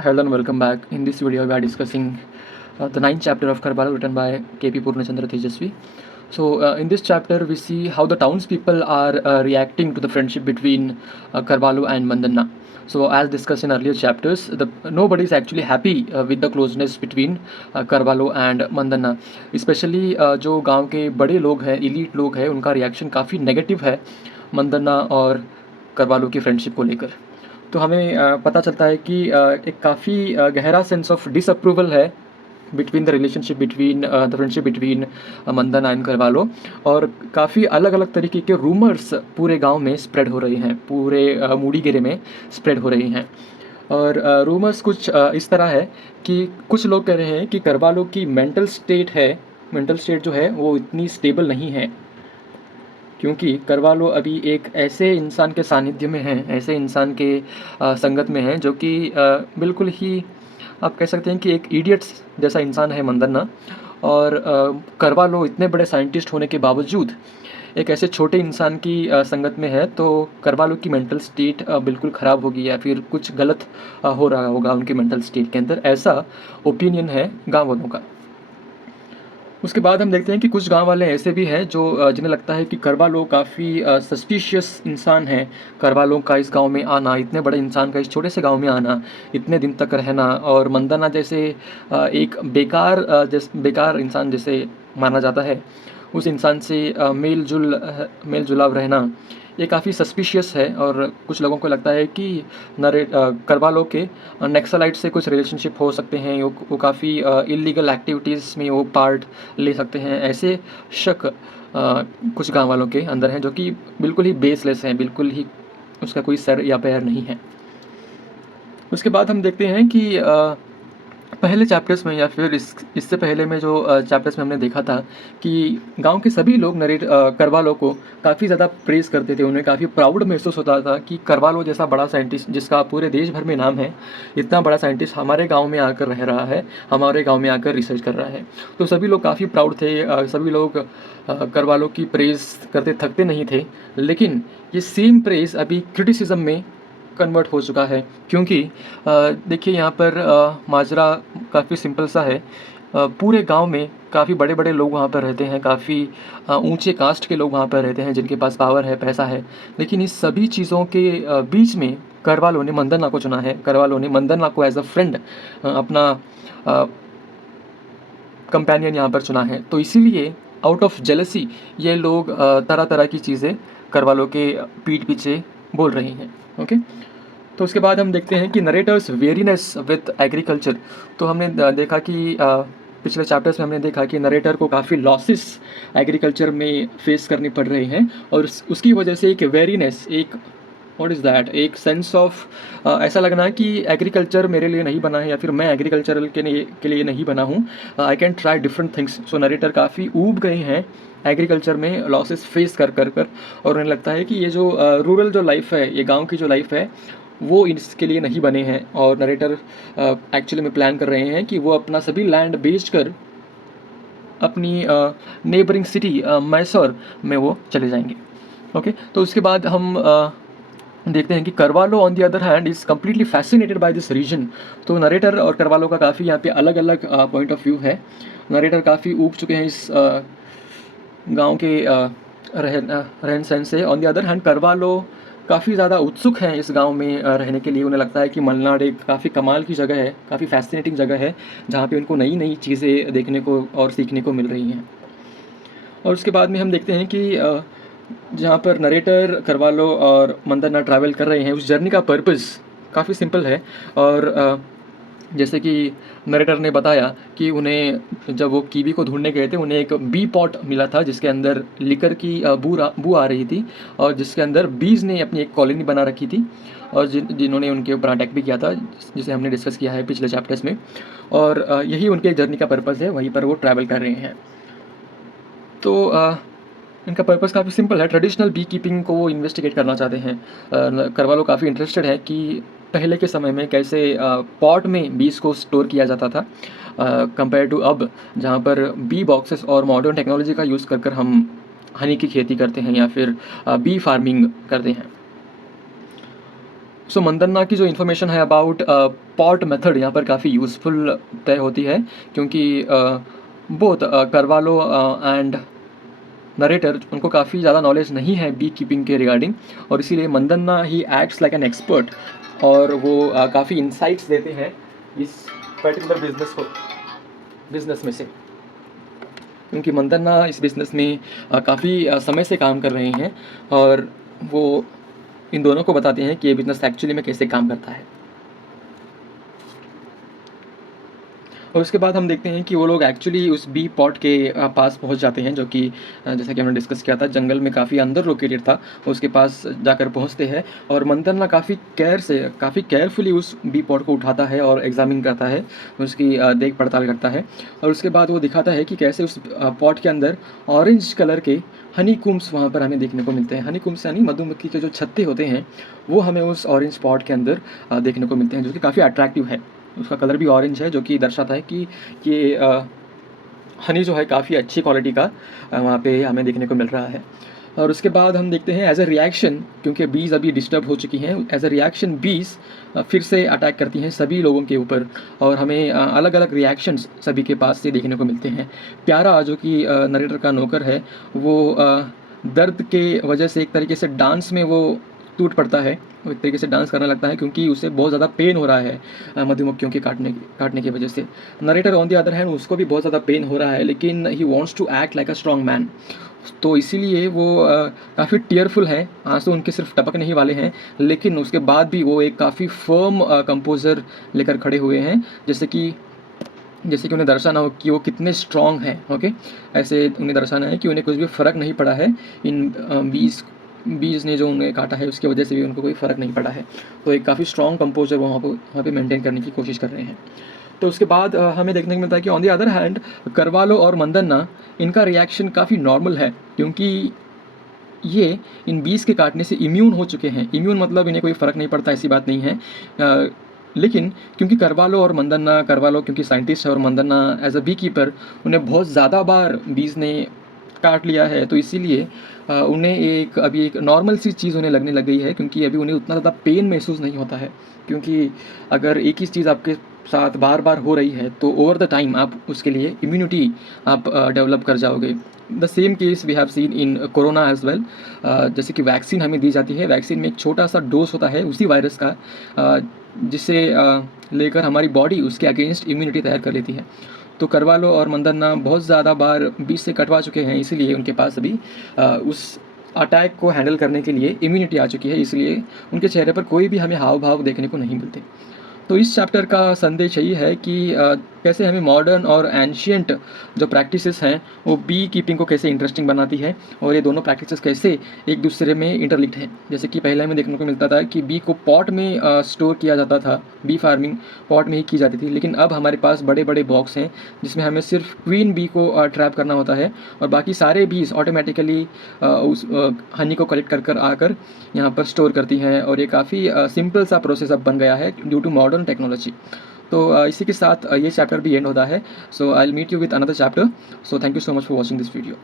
Hello and welcome back. In this video, we are discussing the ninth chapter of Karbala written by K.P. Purnachandra Tejasvi. So, in this chapter, we see how the townspeople are reacting to the friendship between Karvalu and Mandanna. So, as discussed in earlier chapters, nobody is actually happy with the closeness between Karvalu and Mandanna. Especially जो गांव के बड़े लोग हैं, elite लोग हैं, उनका reaction काफ़ी नेगेटिव है मंदन्ना और करवालो की फ्रेंडशिप को लेकर. तो हमें पता चलता है कि एक काफ़ी गहरा सेंस ऑफ डिसअप्रूवल है between the relationship between the friendship between Mandanna and Carvalho, और काफ़ी अलग अलग तरीके के रूमर्स पूरे गांव में स्प्रेड हो रहे हैं, पूरे मूडीगेरे में स्प्रेड हो रही हैं. और रूमर्स कुछ इस तरह है कि कुछ लोग कह रहे हैं कि करवालो की मेंटल स्टेट जो है वो इतनी स्टेबल नहीं है, क्योंकि करवालो अभी एक ऐसे इंसान के सानिध्य में हैं, ऐसे इंसान के संगत में हैं जो कि बिल्कुल ही आप कह सकते हैं कि एक इडियट्स जैसा इंसान है मंदन्ना. और करवालो इतने बड़े साइंटिस्ट होने के बावजूद एक ऐसे छोटे इंसान की संगत में है, तो करवालो की मेंटल स्टेट बिल्कुल ख़राब होगी या फिर कुछ गलत हो रहा होगा उनकी मेंटल स्टेट के अंदर, ऐसा ओपिनियन है गाँव वालों का. उसके बाद हम देखते हैं कि कुछ गांव वाले ऐसे भी हैं जो जिन्हें लगता है कि करवालो काफ़ी सस्पिशियस इंसान है. करवालो का इस गांव में आना, इतने बड़े इंसान का इस छोटे से गांव में आना, इतने दिन तक रहना, और मंदना जैसे एक बेकार इंसान जैसे माना जाता है, उस इंसान से मेल जुलाव रहना, ये काफ़ी सस्पिशियस है. और कुछ लोगों को लगता है कि करवालो के नेक्सलाइट से कुछ रिलेशनशिप हो सकते हैं, वो काफ़ी इलीगल एक्टिविटीज़ में वो पार्ट ले सकते हैं. ऐसे शक कुछ गांव वालों के अंदर हैं जो कि बिल्कुल ही बेसलेस हैं, बिल्कुल ही उसका कोई सर या पैर नहीं है. उसके बाद हम देखते हैं कि पहले चैप्टर्स में या फिर इससे पहले में जो चैप्टर्स में हमने देखा था कि गांव के सभी लोग करवालो को काफ़ी ज़्यादा प्रेज़ करते थे. उन्हें काफ़ी प्राउड महसूस होता था कि करवालो जैसा बड़ा साइंटिस्ट, जिसका पूरे देश भर में नाम है, इतना बड़ा साइंटिस्ट हमारे गांव में आकर रह रहा है, हमारे गांव में आकर रिसर्च कर रहा है. तो सभी लोग काफ़ी प्राउड थे, सभी लोग करवालो की प्रेज़ करते थकते नहीं थे. लेकिन ये सेम प्रेज़ अभी क्रिटिसिज्म में कन्वर्ट हो चुका है, क्योंकि देखिए यहाँ पर माजरा काफ़ी सिंपल सा है. पूरे गांव में काफ़ी बड़े बड़े लोग वहाँ पर रहते हैं, काफ़ी ऊंचे कास्ट के लोग वहाँ पर रहते हैं जिनके पास पावर है, पैसा है. लेकिन इस सभी चीज़ों के बीच में करवालो ने मंदन्ना को चुना है. करवालो ने मंदन्ना को एज अ फ्रेंड, अपना कंपेनियन यहाँ पर चुना है. तो इसीलिए आउट ऑफ जेलसी ये लोग तरह तरह की चीज़ें करवालो के पीठ पीछे बोल रही हैं. ओके, तो उसके बाद हम देखते हैं कि नरेटर्स वेरीनेस विथ एग्रीकल्चर. तो हमने देखा कि पिछले चैप्टर्स में हमने देखा कि नरेटर को काफ़ी लॉसेस एग्रीकल्चर में फेस करनी पड़ रही हैं, और उसकी वजह से एक वेरीनेस, एक व्हाट इज़ दैट, एक सेंस ऑफ ऐसा लगना कि एग्रीकल्चर मेरे लिए नहीं बना है, या फिर मैं एग्रीकल्चरल के लिए नहीं बना हूँ, I can try different things. So narrator काफ़ी ऊब गए हैं एग्रीकल्चर में लॉसेस फेस कर कर कर, और उन्हें लगता है कि ये जो रूरल जो लाइफ है, ये गांव की जो लाइफ है, वो इसके लिए नहीं बने हैं. और नरेटर एक्चुअली में प्लान कर रहे हैं कि वो अपना सभी लैंड बेच कर अपनी नेबरिंग सिटी मैसूर में वो चले जाएंगे. ओके, तो उसके बाद हम देखते हैं कि Carvalho on the other hand is completely fascinated by this region. तो नरेटर और करवालो का काफ़ी यहाँ पे अलग अलग पॉइंट ऑफ व्यू है. नरेटर काफ़ी ऊब चुके हैं इस गांव के रहन सहन से. On the other hand Carvalho काफ़ी ज़्यादा उत्सुक हैं इस गांव में रहने के लिए. उन्हें लगता है कि मलनाड एक काफ़ी कमाल की जगह है, काफ़ी फैसिनेटिंग जगह है, जहाँ पे उनको नई नई चीज़ें देखने को और सीखने को मिल रही हैं. और उसके बाद में हम देखते हैं कि जहाँ पर नरेटर, करवालो और मंदन्ना ट्रैवल कर रहे हैं, उस जर्नी का पर्पस काफ़ी सिंपल है. और जैसे कि नरेटर ने बताया कि उन्हें जब वो कीवी को ढूंढने गए थे, उन्हें एक बी पॉट मिला था जिसके अंदर लिकर की बू आ रही थी, और जिसके अंदर बीज ने अपनी एक कॉलोनी बना रखी थी, और जिन्होंने उनके ऊपर अटैक भी किया था, जिसे हमने डिस्कस किया है पिछले चैप्टर्स में. और यही उनके जर्नी का पर्पस है, वहीं पर वो ट्रैवल कर रहे हैं. तो इनका पर्पस काफ़ी सिंपल है. ट्रेडिशनल बी कीपिंग को वो इन्वेस्टिगेट करना चाहते हैं. करवालो काफ़ी इंटरेस्टेड है कि पहले के समय में कैसे पॉट में बीज को स्टोर किया जाता था कंपेयर टू अब, जहाँ पर बी बॉक्सेस और मॉडर्न टेक्नोलॉजी का यूज़ कर हम हनी की खेती करते हैं या फिर बी फार्मिंग करते हैं. सो मंदन्ना की जो इन्फॉर्मेशन है अबाउट पॉट मेथड यहाँ पर काफ़ी यूज़फुल तय होती है, क्योंकि बोथ करवालो एंड नरेटर उनको काफ़ी ज़्यादा नॉलेज नहीं है बी कीपिंग के रिगार्डिंग, और इसीलिए मंदन्ना ही एक्ट्स लाइक एन एक्सपर्ट, और वो काफ़ी इंसाइट्स देते हैं इस पर्टिकुलर बिजनेस में से, क्योंकि मंदन्ना इस बिज़नेस में काफ़ी समय से काम कर रहे हैं, और वो इन दोनों को बताते हैं कि ये बिज़नेस एक्चुअली में कैसे काम करता है। और उसके बाद हम देखते हैं कि वो लोग एक्चुअली उस बी पॉट के पास पहुंच जाते हैं, जो कि जैसा कि हमने डिस्कस किया था जंगल में काफ़ी अंदर लोकेटेड था। उसके पास जाकर पहुंचते हैं और मंदन्ना काफ़ी केयरफुली उस बी पॉट को उठाता है और एग्जामिन करता है, उसकी देख पड़ताल करता है, और उसके बाद वो दिखाता है कि कैसे उस पॉट के अंदर ऑरेंज कलर के हनी कुम्स वहाँ पर हमें देखने को मिलते हैं। हनी कुम्स यानी मधुमक्खी के जो छत्ते होते हैं वो हमें उस ऑरेंज पॉट के अंदर देखने को मिलते हैं, जो कि काफ़ी अट्रैक्टिव है। उसका कलर भी ऑरेंज है, जो कि दर्शाता है कि ये हनी जो है काफ़ी अच्छी क्वालिटी का वहाँ पे हमें देखने को मिल रहा है। और उसके बाद हम देखते हैं एज अ रिएक्शन, क्योंकि बीज अभी डिस्टर्ब हो चुकी हैं, एज अ रिएक्शन बीज फिर से अटैक करती हैं सभी लोगों के ऊपर, और हमें अलग अलग रिएक्शंस सभी के पास से देखने को मिलते हैं। प्यारा जो कि नरेटर का नौकर है, वो दर्द के वजह से एक तरीके से डांस में वो टूट पड़ता है, वो एक तरीके से डांस करने लगता है, क्योंकि उसे बहुत ज़्यादा पेन हो रहा है मधुमक्खियों के काटने की वजह से। Narrator on the other hand उसको भी बहुत ज़्यादा पेन हो रहा है, लेकिन he wants to act like a strong man, तो इसीलिए वो काफ़ी टीयरफुल हैं, आंसू उनके सिर्फ टपकने ही वाले हैं, लेकिन उसके बाद भी वो एक काफ़ी फर्म कंपोजर लेकर खड़े हुए हैं, जैसे कि उन्हें दर्शाना हो कि वो कितने स्ट्रॉन्ग हैं। ओके, ऐसे उन्हें दर्शाना है कि उन्हें कुछ भी फ़र्क नहीं पड़ा है इन बीज ने जो उन्हें काटा है उसकी वजह से भी उनको कोई फ़र्क नहीं पड़ा है। तो एक काफ़ी स्ट्रॉन्ग कंपोजर वहाँ पे मेंटेन करने की कोशिश कर रहे हैं। तो उसके बाद हमें देखने को मिलता है कि on the other hand Carvalho और मंदन्ना, इनका रिएक्शन काफ़ी नॉर्मल है, क्योंकि ये इन बीज के काटने से इम्यून हो चुके हैं। इम्यून मतलब इन्हें कोई फ़र्क नहीं पड़ता, ऐसी बात नहीं है। लेकिन क्योंकि करवालो क्योंकि साइंटिस्ट है और मंदन्ना एज अ बी कीपर, उन्हें बहुत ज़्यादा बार बीज ने काट लिया है, तो इसीलिए उन्हें अभी एक नॉर्मल सी चीज़ उन्हें लगने लग गई है, क्योंकि अभी उन्हें उतना ज़्यादा पेन महसूस नहीं होता है। क्योंकि अगर एक ही चीज़ आपके साथ बार बार हो रही है तो ओवर द टाइम आप उसके लिए इम्यूनिटी आप डेवलप कर जाओगे। The same case we have seen in corona as well. जैसे कि वैक्सीन हमें दी जाती है, वैक्सीन में एक छोटा सा डोज होता है उसी वायरस का, जिसे लेकर हमारी बॉडी उसके अगेंस्ट इम्यूनिटी तैयार कर लेती है। तो करवालो और मंदन्ना बहुत ज़्यादा बार बीच से कटवा चुके हैं, इसीलिए उनके पास अभी उस अटैक को हैंडल करने के लिए इम्यूनिटी आ चुकी है, इसलिए उनके चेहरे पर कोई भी हमें हाव भाव देखने को नहीं मिलते। तो इस चैप्टर का संदेश यही है कि कैसे हमें मॉडर्न और एंशियंट जो प्रैक्टिसेस हैं वो बी कीपिंग को कैसे इंटरेस्टिंग बनाती है, और ये दोनों प्रैक्टिसेस कैसे एक दूसरे में इंटरलिंक्ड हैं। जैसे कि पहले हमें देखने को मिलता था कि बी को पॉट में स्टोर किया जाता था, बी फार्मिंग पॉट में ही की जाती थी, लेकिन अब हमारे पास बड़े बड़े बॉक्स हैं जिसमें हमें सिर्फ क्वीन बी को ट्रैप करना होता है, और बाकी सारे बीज ऑटोमेटिकली उस हनी को कलेक्ट कर आकर यहाँ पर स्टोर करती हैं, और ये काफ़ी सिंपल सा प्रोसेस अब बन गया है ड्यू टू मॉडर्न टेक्नोलॉजी। तो इसी के साथ ये चैप्टर भी एंड होता है। So I will meet you with another chapter. So thank you so much for watching this video.